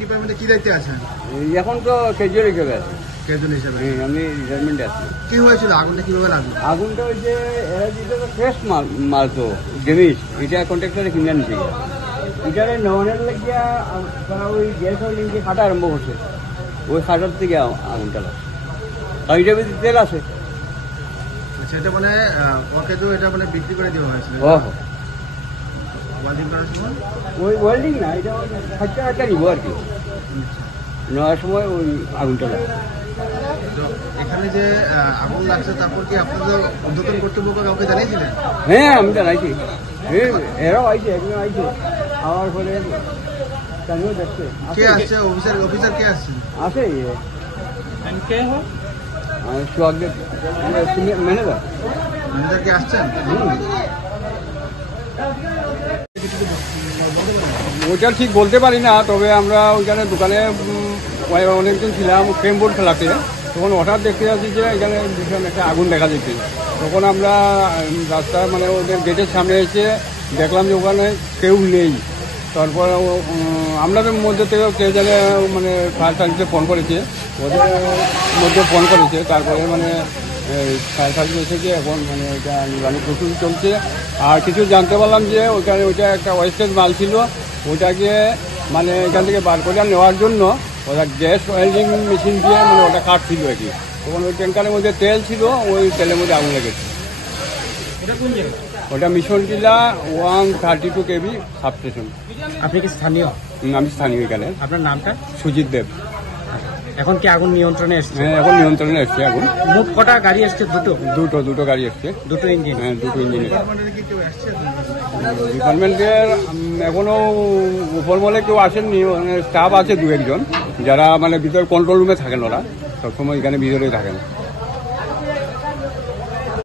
ডিপার্টমেন্টে কি দায়িত্বে আছেন? এখন তো ক্যাজুয়াল হিসেবে আছে। ক্যাজুয়াল হিসেবে? আমি রিটায়ারমেন্টে আছি। কি হয়েছিল? আগুনটা কিভাবে লাগলো? আগুনটা হচ্ছে এরা যেটা ফ্রেশ মাল তো জিনিস, এটা কন্ট্রাক্টরে কিনে নিচ্ছে। এটারে নেওয়ানোর লাগিয়া তারা ওই গ্যাস লিঙ্কে খাটা আরম্ভ করছে, ওই খাটার থেকে আগুনটা লাগছে। আর এটার ভিতরে তেল আছে। আচ্ছা, এটা মানে ওকে তো এটা মানে বিক্রি করে দেওয়া হয়েছিল? ওয়েল্ডিং করার সময়? ওই ওয়েল্ডিং না, এটা খাটটা নিব আর কি। নেওয়ার সময় ওই আগুনটা লাগে। এখানে যে আগুন লাগছে তারপর কি আপনাদের উদ্বোধন কর্তৃপক্ষ কাউকে জানিয়েছিলেন? হ্যাঁ, আমি জানাইছি। এরাও আইছে, একজন আইছে আমার ফলে জানিও দেখছে। কে আসছে? অফিসার কে আসছে? আছে কে হয় সোহাগের ম্যানেজার। ম্যানেজার কে আসছেন? ওইটা ঠিক বলতে পারি না, তবে আমরা ওইখানে দোকানে অনেকদিন ছিলাম ক্যারাম বোর্ড খেলাতে। তখন হঠাৎ দেখতে যাচ্ছি যে এখানে ভীষণ একটা আগুন দেখা যাচ্ছে। তখন আমরা রাস্তা মানে ওদের গেটের সামনে এসে দেখলাম যে ওখানে কেউ নেই। তারপর আমাদের মধ্যে থেকেও কেউ জানে মানে ফায়ার সার্ভিসে ফোন করেছে, ওদের মধ্যে ফোন করেছে। তারপরে মানে ফায়ার সার্ভিস এসেছে, এখন মানে এটা নিবারণ প্রস্তুতি চলছে। আর কিছু জানতে পারলাম যে ওইখানে ওইটা একটা ওয়েস্টেজ মাল ছিল, ওটাকে মানে এখান থেকে বার করে নেওয়ার জন্য ওটা গ্যাস ওয়েল্ডিং মেশিন দিয়ে মানে ওটা কাটছিল আর কি। তখন ওই ট্যাঙ্কারের মধ্যে তেল ছিল, ওই তেলের মধ্যে আগুন লেগেছে। ওটা মিশন টিলা 132 kV সাবস্টেশন। আপনি কি স্থানীয়? আমি স্থানীয় এখানে। আপনার নামটা? সুজিত দেব। এখন কি আগুন নিয়ন্ত্রণে এসছে? হ্যাঁ, এখন নিয়ন্ত্রণে এসছে আগুন। মোট কটা গাড়ি এসছে? দুটো গাড়ি এসছে। দুটো ইঞ্জিন? হ্যাঁ, দুটো ইঞ্জিন। ডিপার্টমেন্টের এখনো উপর বলে কেউ আসেননি, স্টাফ আছে দু একজন যারা মানে ভিতরে কন্ট্রোল রুমে থাকেন, ওরা সবসময় এখানে ভিতরেই থাকেন।